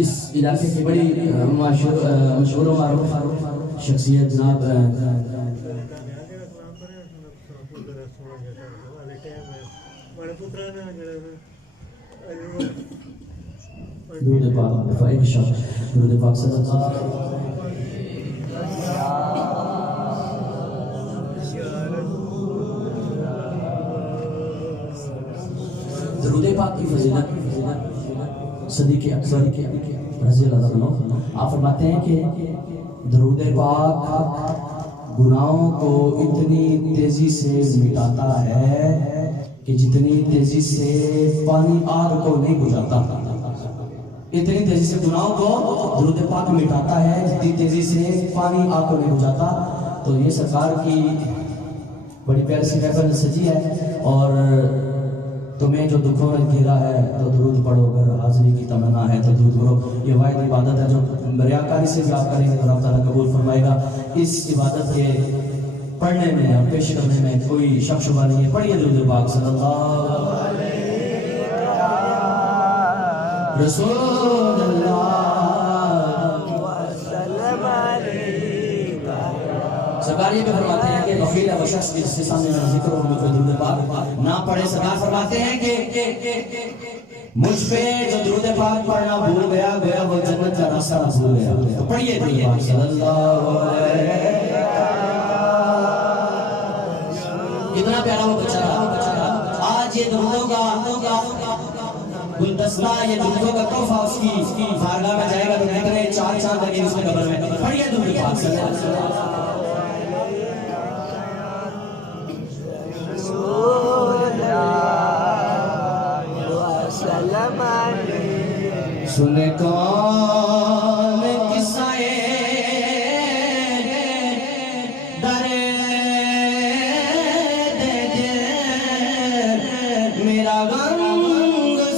اس علاقے کی بڑی مشہور و معروف شخصیت جناب درود پاک فائق شاہ درود پاک صلی اللہ علیہ درود پاک کی فضیلت صدیق اکبر رضی اللہ عنہ آپ فرماتے ہیں کہ درود پاک گناہوں کو اتنی تیزی سے مٹاتا ہے کہ جتنی تیزی سے پانی آگ کو نہیں بجھاتا. اتنی تیزی سے گناہوں کو درود پاک مٹاتا ہے جتنی تیزی سے پانی آگ کو نہیں بجھاتا. تو یہ سرکار کی بڑی پیاری سی محفل سجی ہے اور تمہیں جو دکھوں میں گھیرا ہے تو درود پڑھو، اگر حاضری کی تمنا ہے تو درود پڑھو. یہ واحد عبادت ہے جو ریاکاری سے بھی آپ کریں گے تو اللہ تعالیٰ قبول فرمائے گا. اس عبادت کے پڑھنے میں اور پیش کرنے میں کوئی شک شبہ نہیں ہے. پڑھیے درود پاک صلی اللہ رسول اللہ سرکار یہ بھی فرماتے ہیں کہ بخیل ہے وہ شخص جس کے سامنے میں ذکر اور مجھے درود پاک نہ پڑھے. سرکار فرماتے ہیں کہ مجھ پہ جو درود پاک پڑھنا بھول گیا گیا وہ جنت کا راستہ بھول گیا. تو پڑھیے درود پاک صلی اللہ علیہ. کتنا پیارا وہ بچہ رہا. آج یہ درودوں کا گلدستہ یہ درودوں کا تحفہ اس کی بارگاہ میں جائے گا تو کتنے چار چار لگے اس میں قبر میں. پڑھیے درود پاک صلی اللہ علیہ وسلم. سنے کون قصے درے دے میرا غم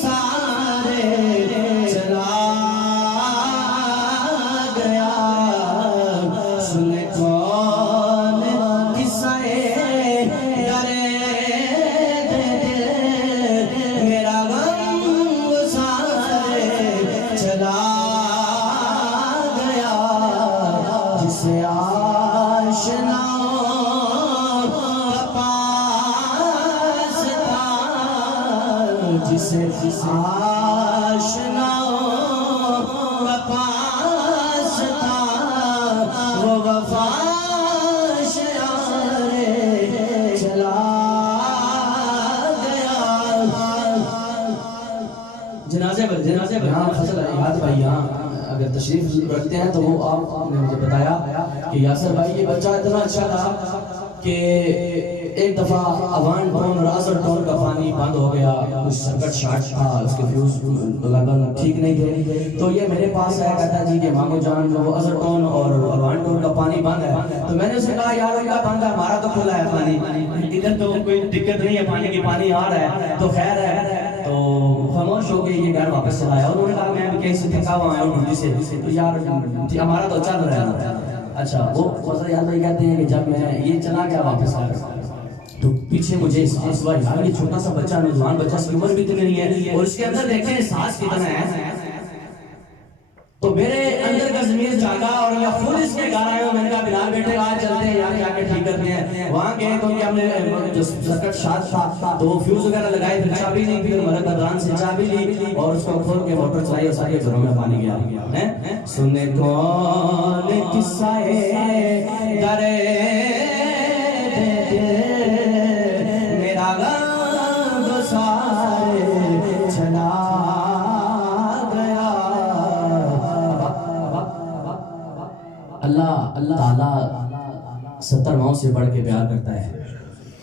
سارے چلا گیا. سنے کون قصے درے دے میرا جسے آشنا پاس تھا جسے آشنا پاس تھا وہ وفا شعارے چلا گیا. جنازے پر یہاں فضل احاد بھائی یہاں اگر تشریف رکھتے ہیں تو وہ آپ نے مجھے بتایا کہ یاسر بھائی یہ بچہ اتنا اچھا تھا کہ ایک دفعہ اوان ٹون اور ازر ٹون کا پانی بند ہو گیا. کچھ سرکٹ شارٹ تھا، اس کے فیوز ٹھیک نہیں تھے. تو یہ میرے پاس آیا کہتا جی کہ مامو جان وہ ازر ٹون اور اوان ٹون کا پانی بند ہے. تو میں نے اسے کہا یار ان کا بند ہے، ہمارا تو کھلا ہے پانی، ادھر تو کوئی دقت نہیں ہے پانی کی، پانی آ رہا ہے تو خیر ہے. تو خاموش ہو کے یہ گھر واپس چلا آیا. انہوں نے کہا میں کہیں سے تھکا ہوا آیا ہوں ڈیوٹی سے تو یار ہمارا تو چل رہا ہے. اچھا وہ فضل یاد بھائی کہتے ہیں کہ جب میں یہ چلا گیا واپس آ تو پیچھے مجھے احساس ہوا یار یہ چھوٹا سا بچہ نوجوان بچہ اس کی عمر بھی اتنی نہیں ہے اور اس کے اندر دیکھیں احساس کتنا ہے. تو میرے اندر کا ضمیر جاگا اور میں خود اس کے گھر آیا ہوں. میں نے کہا بلال بیٹے آج چلتے ہیں یار جا کے ٹھیک کرتے ہیں. وہاں گئے تو ہم نے جو سرکٹ شارٹ تھا تو فیوز وغیرہ لگائے، پھر چابی نہیں تھی، ملک ادران سے چابی لی اور اس کو کھول کے موٹر چلائی اور سارے گھروں میں پانی گیا. سنے کون قصہ درے میرا غم سارے چلا گیا. اللہ تعالیٰ 70 ماؤں سے بڑھ کے پیار کرتا ہے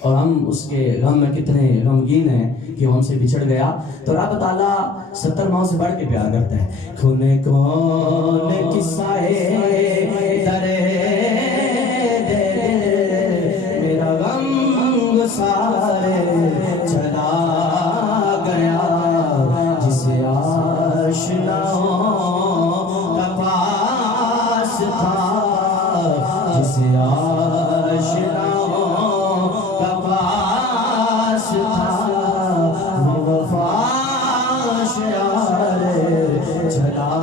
اور ہم اس کے غم میں کتنے غمگین ہیں کہ وہ ہم سے بچھڑ گیا. تو رب تعالیٰ 70 ماؤں سے بڑھ کے پیار کرتا ہے. کھونے کون قصہ درے دے میرا غم سارے چلا گیا. جسے آشناؤں کا پاس تھا، جسے آشناؤں کا پاس تھا وہ وفا شعارے چلا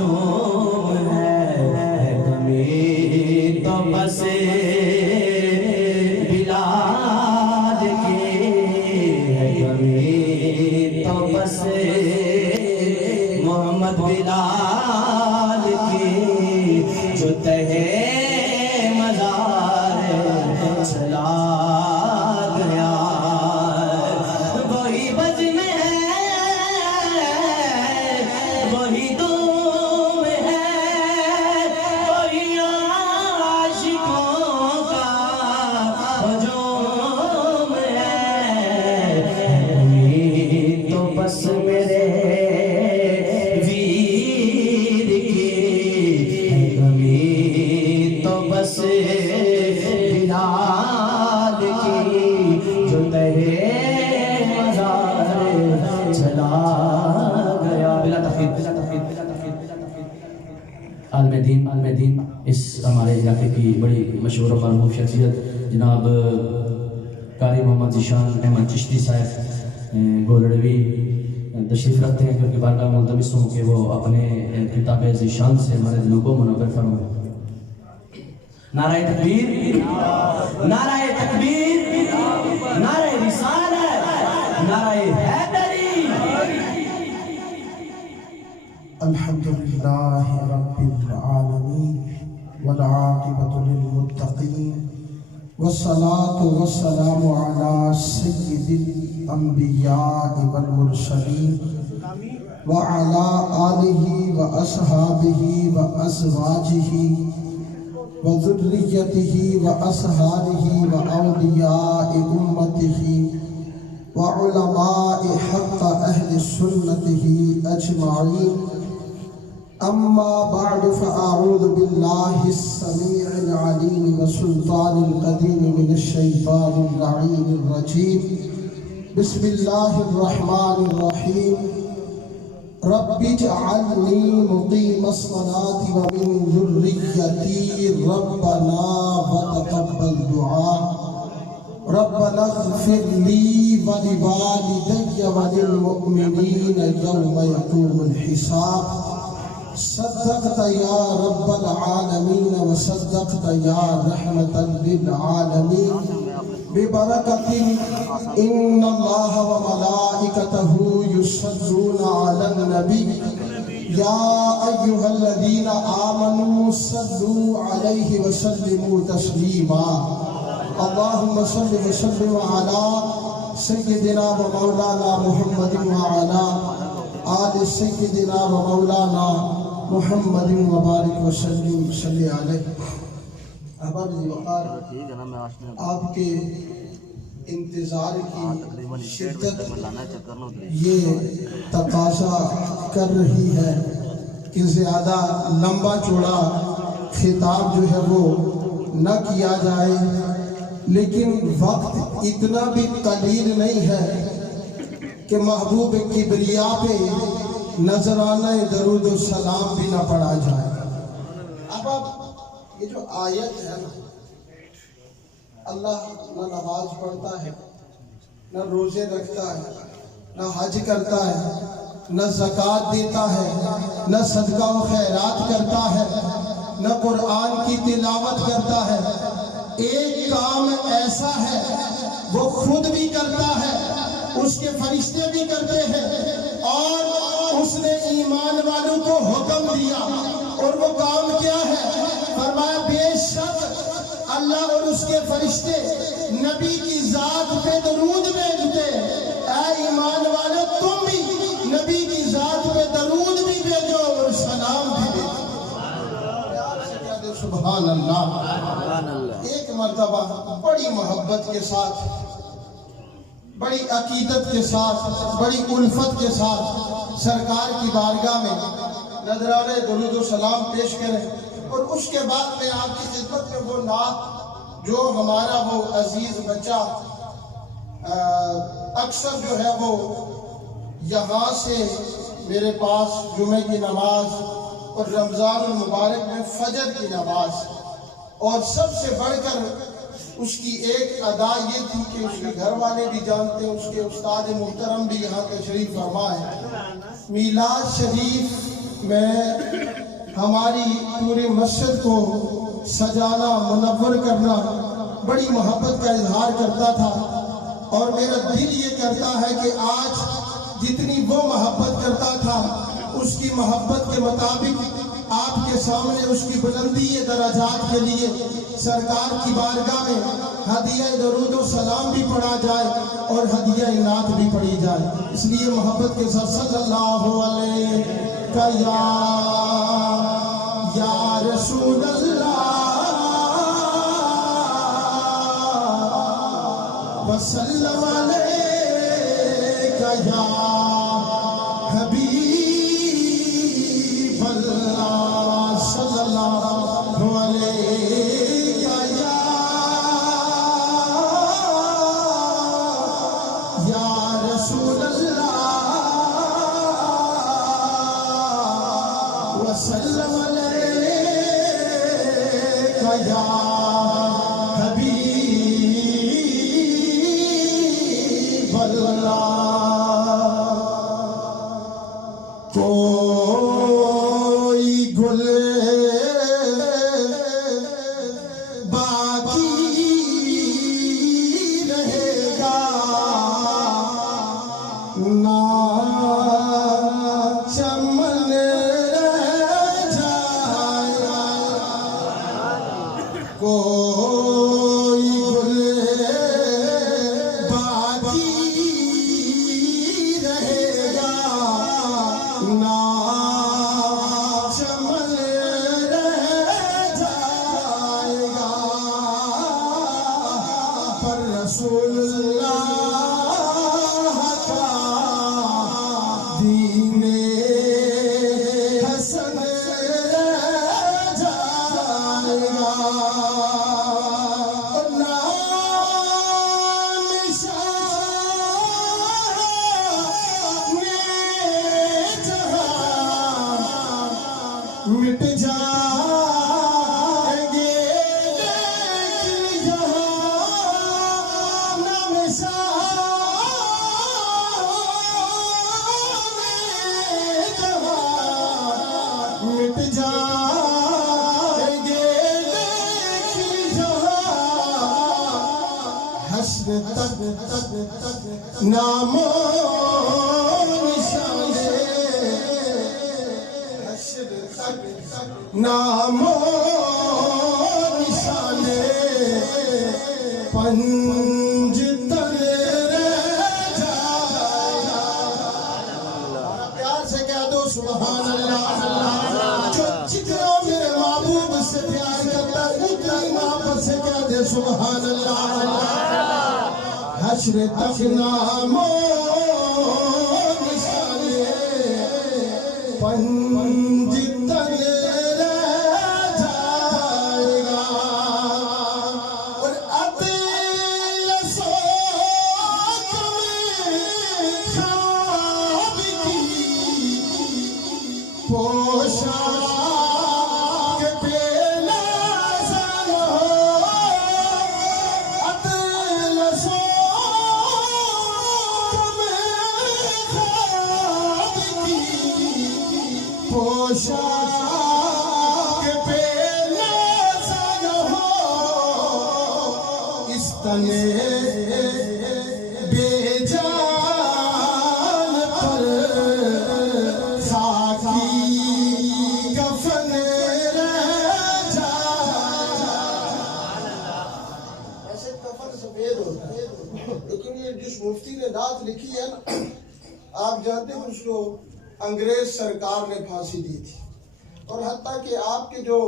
معصوم ہے کمی تو بس بلال کی ہے کمی تو بس محمد بلال کی جو تہے مزار چلا گیا وہی بزم ہے وہی دھوم ہے وہی عاشقوں کا ہجوم ہے تو بس میرے بس بلال کی جو تہے مزار چلا گیا بلا تخفیف عالم دین اس ہمارے علاقے کی بڑی مشہور و معروف شخصیت جناب قاری محمد ذیشان احمد چشتی صاحب گولڑوی تشریف رکھتے ہیں کیونکہ بارگاہ ملتمس ہوں کہ وہ اپنے کتاب ذیشان سے ہمارے دلوں کو منور فرمائیں. نعرہ تکبیر نعرہ تکبیر نعرہ رسالت نعرہ حیدری. الحمدللہ رب العالمین والعاقبۃ للمتقین والصلاة والسلام علی سید الانبیاء والمرسلین وعلی آلہ واصحابہ وازواجہ وذريته وأصحابه وأولياء أمته وعلماء حق أهل سنته أجمعين. أما بعد فأعوذ بالله السميع العليم والسلطان القديم من الشيطان اللعين الرجيم. بسم الله الرحمن الرحيم. رب اجعلني مقيم الصلاة ومن ذريتي ربنا وتقبل دعاء. ربنا اغفر لي ولوالدي وللمؤمنين يوم يقوم الحساب. صدقت يا رب العالمين وصدقت يا رحمة للعالمين. ببركة إن الله وملائكته يصلون على النبي يا أيها الذين آمنوا صلوا عليه وسلموا تسليما. اللهم صل وسلم على سيدنا ومولانا محمد وعلى آل سيدنا ومولانا محمد وبارك وسلم صلی علیہ. احباب وقار آپ کے انتظار کی شدت یہ تقاضا کر رہی ہے کہ زیادہ لمبا چوڑا خطاب جو ہے وہ نہ کیا جائے، لیکن وقت اتنا بھی قلیل نہیں ہے کہ محبوب کبریا پہ نذرانہ درود و سلام بھی نہ پڑھا جائے. اب یہ جو آیت ہے نا، اللہ نہ نماز پڑھتا ہے، نہ روزے رکھتا ہے، نہ حج کرتا ہے، نہ زکوٰۃ دیتا ہے، نہ صدقہ و خیرات کرتا ہے، نہ قرآن کی تلاوت کرتا ہے. ایک کام ایسا ہے وہ خود بھی کرتا ہے، اس کے فرشتے بھی کرتے ہیں، اور اس نے ایمان والوں کو حکم دیا. اور وہ کام کیا ہے؟ فرمایا بے شک اللہ اور اس کے فرشتے نبی کی ذات پہ درود بھیجتے. اے ایمان والے تم بھی نبی کی ذات پہ درود بھی بھیجو اور سلام بھی بھیجو. سبحان اللہ. ایک مرتبہ بڑی محبت کے ساتھ، بڑی عقیدت کے ساتھ، بڑی الفت کے ساتھ سرکار کی بارگاہ میں نذرانہ درود و سلام پیش کریں. اور اس کے بعد میں آپ کی خدمت میں وہ نعت جو ہمارا وہ عزیز بچہ اکثر جو ہے وہ یہاں سے میرے پاس جمعے کی نماز اور رمضان المبارک میں فجر کی نماز، اور سب سے بڑھ کر اس کی ایک ادا یہ تھی کہ اس کے گھر والے بھی جانتے ہیں، اس کے استاد محترم بھی یہاں تشریف فرما ہے. میلاد شریف میں ہماری پوری مسجد کو سجانا منور کرنا بڑی محبت کا اظہار کرتا تھا، اور میرا دل یہ کرتا ہے کہ آج جتنی وہ محبت کرتا تھا اس کی محبت کے مطابق آپ کے سامنے اس کی بلندی درجات کے لیے سرکار کی بارگاہ میں ہدیہ درود و سلام بھی پڑھا جائے اور ہدیہ نعت بھی پڑھی جائے۔ اس لیے محبت کے ساتھ صلی اللہ علیہ یا رسول اللہ وسلم علیک یا حبیب اللہ صلی اللہ علیہ یا رسول اللہ وسلم علیک یا حبیب اللہ۔ کوئی گل باقی رہے گا نہ چمن رہ جائے گا، کوئی گل باقی رہے گا نہ چمن رہ جائے گا، پر رسول اللہ کا دین حسن رہ جائے گا، مٹ جائیں گے لیکن یہاں نام جہاں مٹ جائیں گے لیکن یہاں حشر تک نام نام نشان پنج تن رہ جائے گا۔ پیار سے کہہ دو سبحان اللہ۔ جو جتنا میرے محبوب سے پیار کرتا ہے اتنی محبت سے کہہ دے سبحان اللہ۔ حشر تک نام نشان پنج تن پوشاک پہ نازل ہو، اس تنے بے جان پر خاکی کفن رہ جائے۔ ایسے کفن سفید ہوتا ہے، لیکن یہ جس مفتی نے نعت لکھی ہے نا، آپ جانتے ہیں اس کو انگریز سرکار نے پھانسی دی تھی، اور حتیٰ کہ آپ کے جو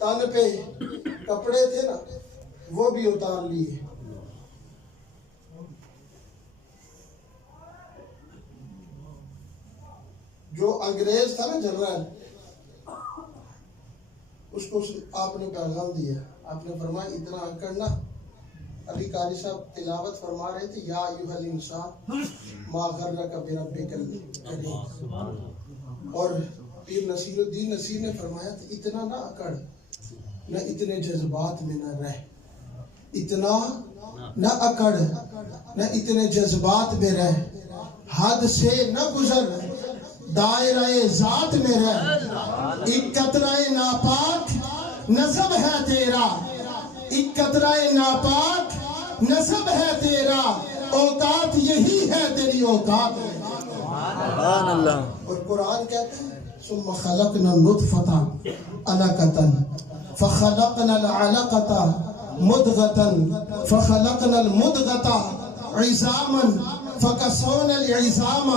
تن پہ کپڑے تھے نا وہ بھی اتار لیے۔ جو انگریز تھا نا جنرل، اس کو آپ نے پیغام دیا، آپ نے فرمایا اتنا اکڑ نہ۔ ابھی قاری صاحب تلاوت فرما رہے تھے یا ایھا الانسان ما غرک بربک الکریم، اور پیر نصیر الدین نصیر نے فرمایا تھا اتنا نہ اکڑ، نہ اتنے جذبات میں نہ رہ، اتنا نہ اکڑ نہ اتنے جذبات میں رہ، حد سے نہ گزر دائرہ ذات میں رہ، ایک قطرہ ناپاک نسب ہے تیرا، ایک قطرہ ناپاک نسب ہے تیرا، اوقات یہی ہے تیری اوقات۔ سبحان اللہ۔ اور قرآن کہتا ہے ثم خلقنا النطفة علقة فخلقنا العلقة مضغة فخلقنا المضغة عظاما فكسونا العظام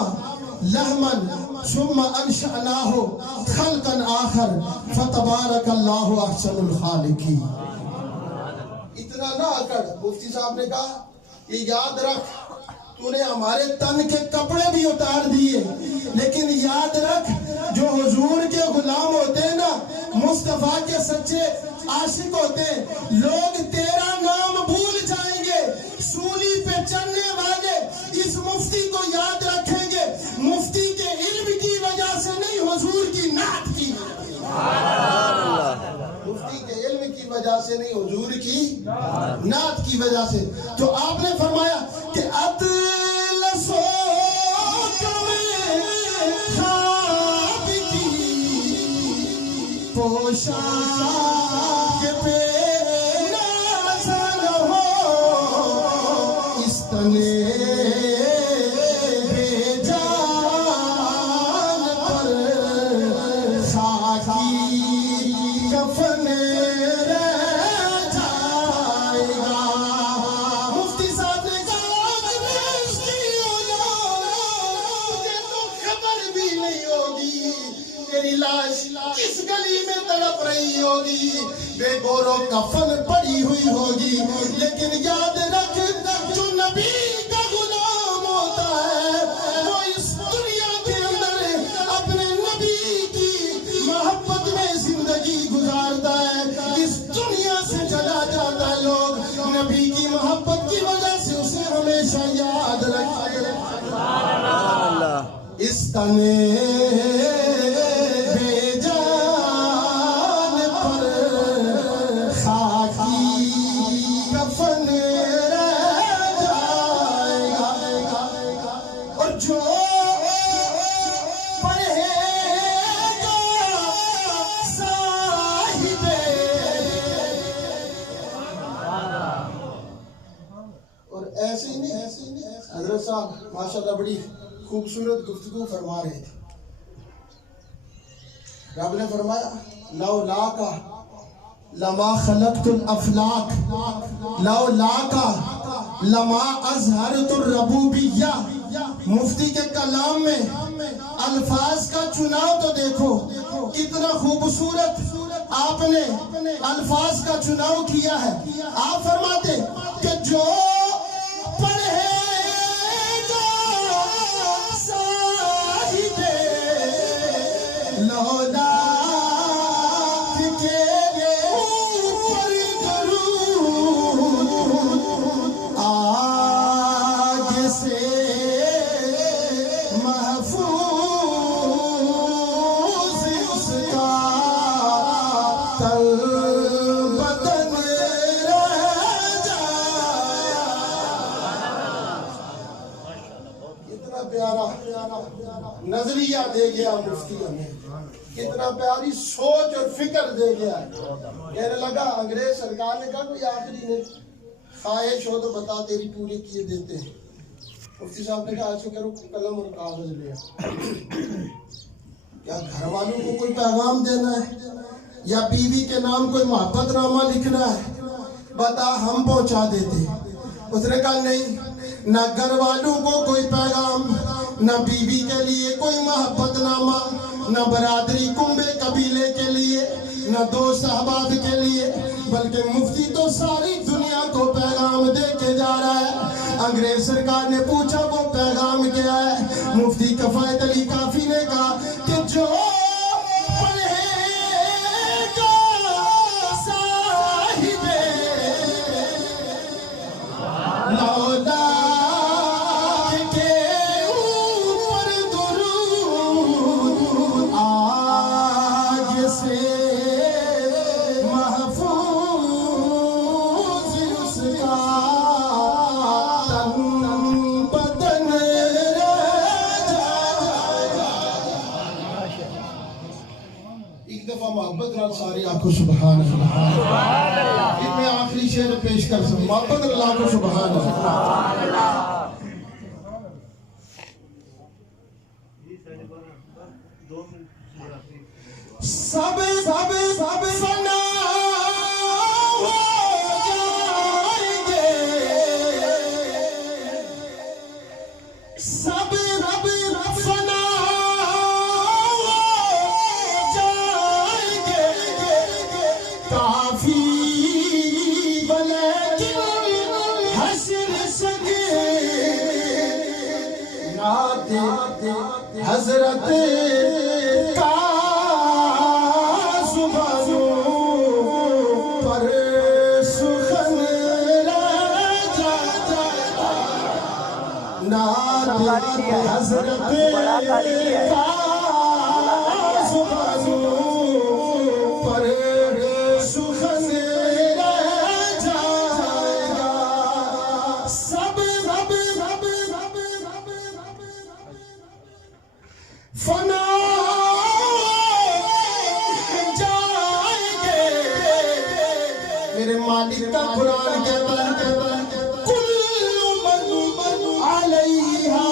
لحما ثم انشأناه خلقا آخر فتبارك الله احسن الخالقین۔ اتنا نہ اکڑ، مفتی صاحب نے کہا یہ یاد رکھ تو نے ہمارے تن کے کپڑے بھی اتار دیے، لیکن یاد رکھ جو حضور کے غلام ہوتے ہیں نا، مصطفیٰ کے سچے عاشق ہوتے ہیں، لوگ تیرا نام بھول جائیں گے، سولی پہ چلنے والے اس مفتی کو یاد رکھیں گے، مفتی کے علم کی وجہ سے نہیں، حضور کی نعت کی مفتی کے علم کی وجہ سے نہیں، حضور کی نعت کی وجہ سے۔ تو آپ نے فرمایا کہ اطلسو خواب کی پوشاک پہ نازل ہو، اس تنے بے جان پر خاکی کفن رہ جائے گا۔ مفتی صاحب نے کہا تجھے تو خبر بھی نہیں ہوگی تیری لاش کس گلی میں تڑپ رہی ہوگی، بے گورو کفن پڑی ہوئی ہوگی، لیکن یاد رکھ جو نبی کا غلام ہوتا ہے وہ اس دنیا کے اندر اپنے نبی کی محبت میں زندگی گزارتا ہے، اس دنیا سے چلا جاتا ہے، لوگ نبی کی محبت کی وجہ سے اسے ہمیشہ یاد رکھتے ہیں۔ اس تنے بے جان پر خاکی کفن رہ جائے گا، اور جو پڑھے گا صاحب اور ایسے ہی نہیں، حضرت صاحب ماشاءاللہ بڑی خوبصورت گفتگو فرما رہے تھے۔ رب نے فرمایا لولاکا لما خلقت الافلاک لولاکا لما اظہرت الربوبیہ۔ مفتی کے کلام میں الفاظ کا چناؤ تو دیکھو کتنا خوبصورت آپ نے الفاظ کا چناؤ کیا ہے۔ آپ فرماتے کہ جو پڑھے نظریہ دے گیا مفتی ہمیں، کتنا پیاری سوچ اور فکر دے گیا۔ کہنے لگا انگریز سرکار نے کہا کوئی آخری نے خواہش ہو تو بتا تیری پوری کیے دیتے ہیں۔ مفتی صاحب نے کہا ایسے کرو قلم اور کاغذ لیا، کیا گھر والوں کو کوئی پیغام دینا ہے یا بیوی کے نام کوئی محبت نامہ لکھنا ہے؟ بتا ہم پہنچا دیتے۔ اس نے کہا نہیں، نہ گھر والوں کو کوئی پیغام، نہ بیوی کے لیے کوئی محبت نامہ، نہ برادری کنبے قبیلے کے لیے، نہ دوست احباب کے لیے، بلکہ مفتی تو ساری دنیا کو پیغام دے کے جا رہا ہے۔ انگریز سرکار نے پوچھا وہ پیغام کیا ہے؟ مفتی کفایت علی کافی نے کہا کہ جو ایک دفعہ محبت نال ساری آنکھوں سبحان اللہ. پھر میں آخری شعر پیش کر سکوں. محبت نال آنکھوں سبحان اللہ. سب فنا ہو جائیں گے. سب فنا ہو جائیں گے. کافی ولیکن حسن سکے نعت حضرت کا حضرت کا پر سخن رہ جائے گا. سب فنا جائیں گے. میرے مالک کا قرآن کہتا ہے کل من علیہا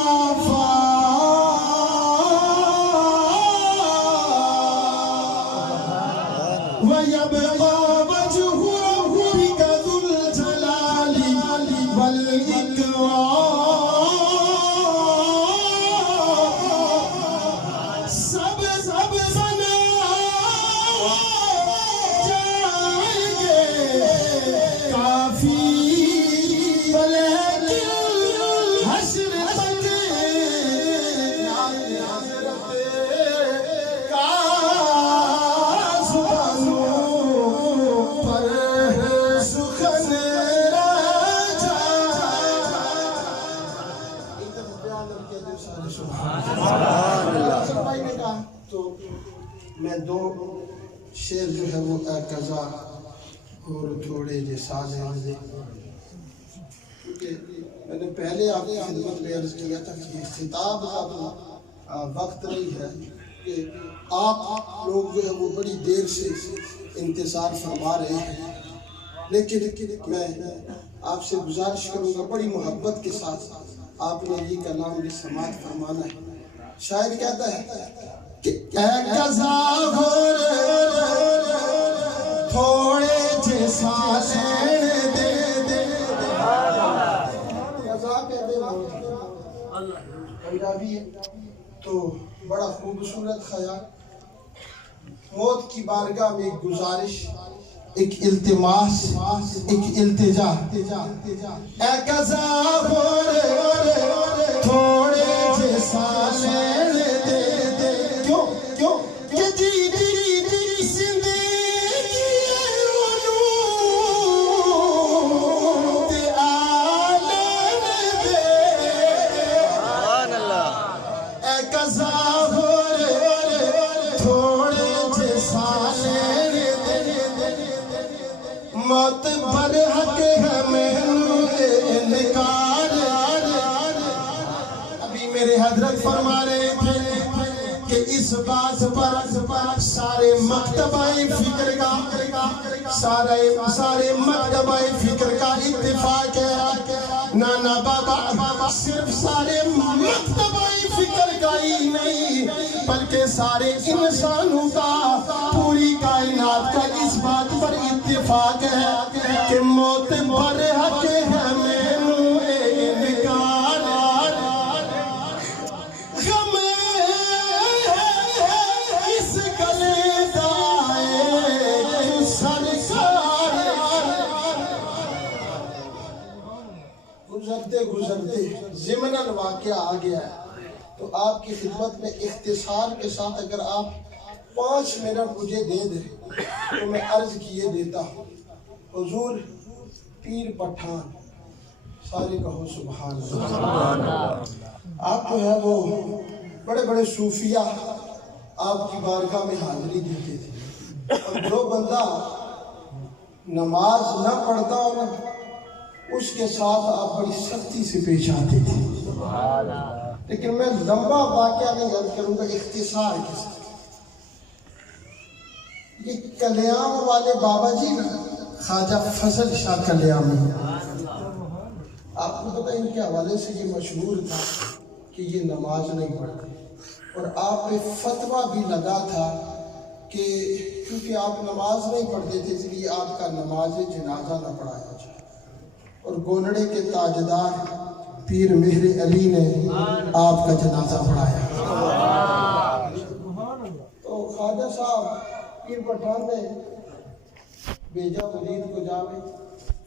وَيَبْقَى وَجْهُ رَبِّكَ ذُو الْجَلَالِ وَالْإِكْرَامِ. سب فنا جائیں گے. کافی ولیکن حشر تک تو میں دو شعر جو ہے وہ قضا اور تھوڑے جو ساز ہیں کیونکہ میں نے پہلے آپ کی خدمت میں عرض کیا تھا کہ خطاب کا وقت نہیں ہے کہ آپ لوگ جو ہے وہ بڑی دیر سے انتظار فرما رہے ہیں. لیکن میں آپ سے گزارش کروں گا بڑی محبت کے ساتھ آپ نے یہ کلام بھی سماعت فرمانا ہے. شاعر کہتا ہے کہ اے قضا تھوڑے جیسا لین دے. قضا کہتے ہیں پنجابی ہے تو بڑا خوبصورت خیال. موت کی بارگاہ میں ایک گزارش، ایک التماس، ایک التجا. اے قضا تھوڑے جیسا لین دے. کیوں کہ جی زندگی علوم تے عالم دے. سبحان اللہ. اے قضا تھوڑے جیسا لین دے. موت پر حق ہے مینوں انکار. ابھی میرے حضرت فرما رہے تھے کہ اس بات پر سارے مکتبہ فکر کا سارے مکتبہ فکر کا اتفاق ہے. نانا بابا صرف سارے مکتبہ فکر کا ہی نہیں بلکہ سارے انسانوں کا، پوری کائنات کا اس بات پر اتفاق ہے کہ موت پر حق ہے مینوں انکار. غم اس گلے دائے سرکار. گزرتے ضمناً واقعہ آ گیا ہے تو آپ کی خدمت میں اختصار کے ساتھ اگر آپ 5 منٹ مجھے دے دیں تو میں عرض کیے دیتا ہوں. حضور پیر پٹھان سارے کہو سبحان اللہ. آپ جو ہے وہ بڑے بڑے صوفیہ آپ کی بارگاہ میں حاضری دیتے تھے اور جو بندہ نماز نہ پڑھتا اور اس کے ساتھ آپ بڑی سختی سے پیش آتے تھے. لیکن میں لمبا واقعہ نہیں عرض کروں گا، اختصار کے ساتھ. یہ کلیام والے بابا جی نا خواجہ فضل شاہ کلیامی، آپ کو پتہ ان کے حوالے سے یہ مشہور تھا کہ یہ نماز نہیں پڑھتے، اور آپ پہ فتویٰ بھی لگا تھا کہ کیونکہ آپ نماز نہیں پڑھتے تھے اس لیے آپ کا نماز جنازہ نہ پڑھایا جائے، اور گولڑے کے تاجدار پیر مہر علی نے آپ کا جنازہ پڑھایا۔ تو خواجہ صاحب پیر پٹھان نے بھیجا مرید کو جاوے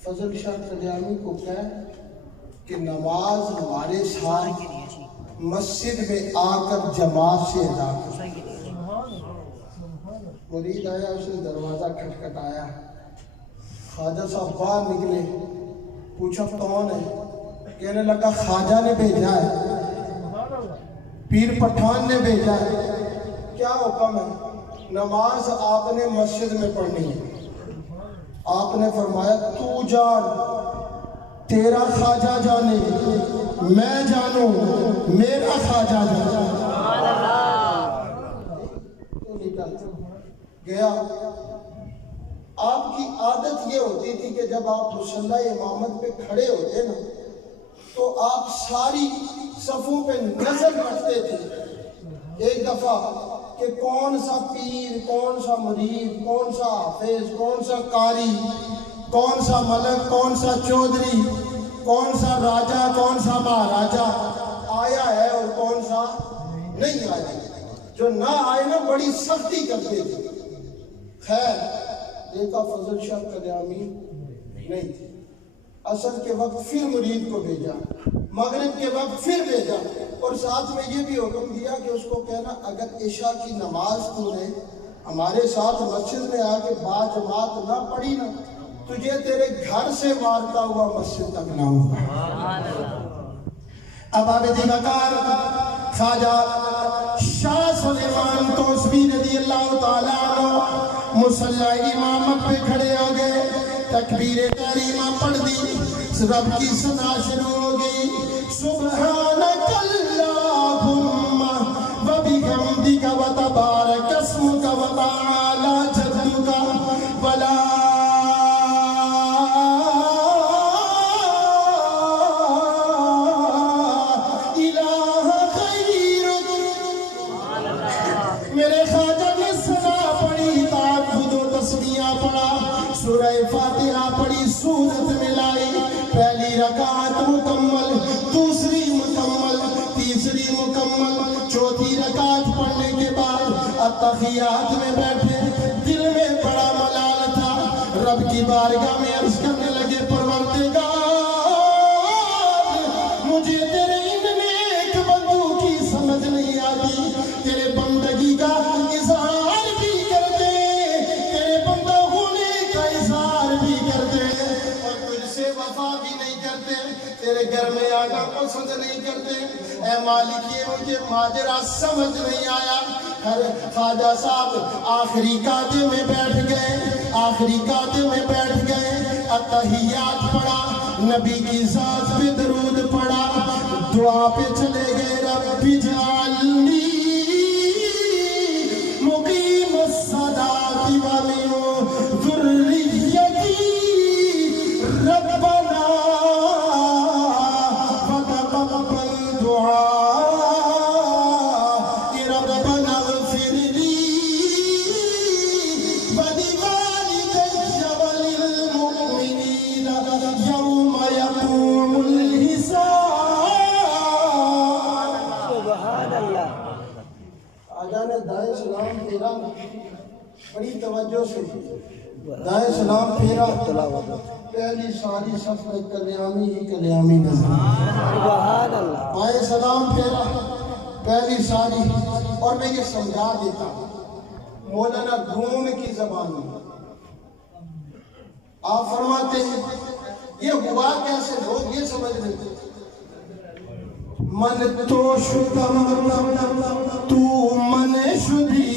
فضل شاہ کلیامی کو کہہ کہ نماز ہمارے ساتھ مسجد میں آ کر جماعت سے ادا کر۔ مرید آیا، اس نے دروازہ کھٹکھٹایا، خواجہ صاحب باہر نکلے، پوچھا کون ہے؟ کہنے لگا خواجہ نے بھیجا ہے، پیر پٹھان نے بھیجا ہے۔ کیا حکم ہے؟ نماز آپ نے مسجد میں پڑھنی ہے۔ آپ نے فرمایا تو جان، تیرا خواجہ جانے، میں جانوں، میرا خواجہ جانے۔ گیا۔ آپ کی عادت یہ ہوتی تھی کہ جب آپ مصلی امامت پہ کھڑے ہوتے نا تو آپ ساری صفوں پہ نظر رکھتے تھے ایک دفعہ کہ کون سا پیر، کون سا مرید، کون سا حافظ، کون سا قاری، کون سا ملک، کون سا چودھری، کون سا راجہ، کون سا مہاراجہ آیا ہے اور کون سا نہیں آیا۔ جو نہ آئے نا بڑی سختی کرتے تھے۔ خیر دیکھا فضل شاہ کلیامی نہیں تھی، عصر کے وقت پھر مرید کو بھیجا، مغرب کے وقت پھر بھیجا، اور ساتھ میں یہ بھی حکم دیا کہ اس کو کہنا اگر عشاء کی نماز تو نے ہمارے ساتھ مسجد میں آ کے با جماعت نہ پڑھی نا تجھے تیرے گھر سے مارتا ہوا مسجد تک نہ ہوگا۔ اب عابد وقار خواجہ شاہ سلیمان توسبی رضی اللہ تعالیٰ عنہ مصلی امامت پہ کھڑے ہو گئے، تکبیر تحریمہ پڑھ دی، رب کی ثنا شروع ہو گئی، سبحانک اللہم و بحمدک و تبارک اسمک و تعالی جدک ولا الہ غیرک۔ میرے خواجہ نے ثنا پڑھی، تعبد و تسبیحہ پڑھا، سورہ فاتحہ پڑھی، سورت ملائی، پہلی رکعت مکمل، دوسری مکمل، تیسری مکمل، چوتھی رکعت پڑھنے کے بعد التحیات میں بیٹھے، دل میں بڑا ملال تھا، رب کی بارگاہ میں عرض کرنے لگے پروردگار مجھے تیرے ان نیک بندوں کی سمجھ نہیں آتی، تیرے بندگی کا اظہار بھی کر دے، تیرے بندہ ہونے کا اظہار بھی کر دے، اور تجھ سے وفا بھی نہیں کرتے، تیرے گھر میں آنا پسند نہیں کرتے، اے مالک یہ مجھے ماجرا سمجھ نہیں آیا۔ خواجہ صاحب آخری قاعدے میں بیٹھ گئے، آخری قاعدے میں بیٹھ گئے، التحیات پڑھا، نبی کی ذات پہ درود پڑھا، دعا پہ چلے گئے، رب اجعلنی مقیم الصلاۃ ومن ذریتی ربنا وتقبل دعاء ربنا اغفر لی ولوالدی وللمؤمنین یوم یقوم الحساب۔ سبحان اللہ۔ آجا نے دائیں سلام پھیرا، بڑی توجہ سے دائیں سلام پھیرا، پہلی ساری صف میں کلیامی ہی کلیامی نظر، سبحان اللہ۔ بائیں سلام پھیرا، پہلی ساری، اور میں یہ سمجھا دیتا ہوں مولانا روم کی زبان میں آپ فرماتے ہیں یہ ہوا کیسے، لوگ یہ سمجھ لیتے من تو شدم تو من شدی،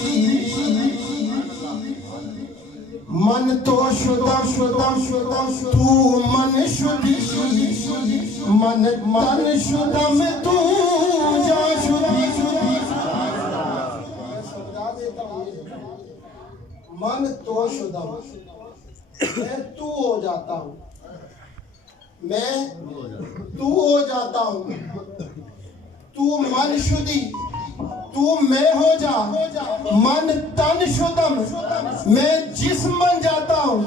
من تو شدم تو من شدی، من شدم تو جا شدی۔ من تو شدم میں تو ہو جاتا ہوں میں تو ہو جاتا ہوں تو من شدی تو میں ہو جا من تن شدم میں جسم بن جاتا ہوں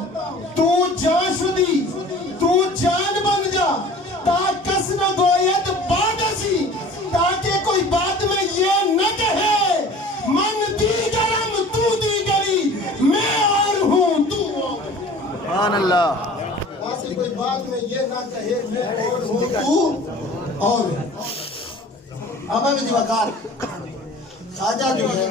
تو جان شدی تو جان بن جا تا کس نہ گوید بعد اسی تاکہ کوئی بعد میں یہ نہ کہے من دیگرم تو دیگری میں اور ہوں تو سبحان اللہ. تاکہ کوئی بعد میں یہ نہ کہے میں اور ہوں تو اور اب ہمیں جی وقار خواجہ جو ہے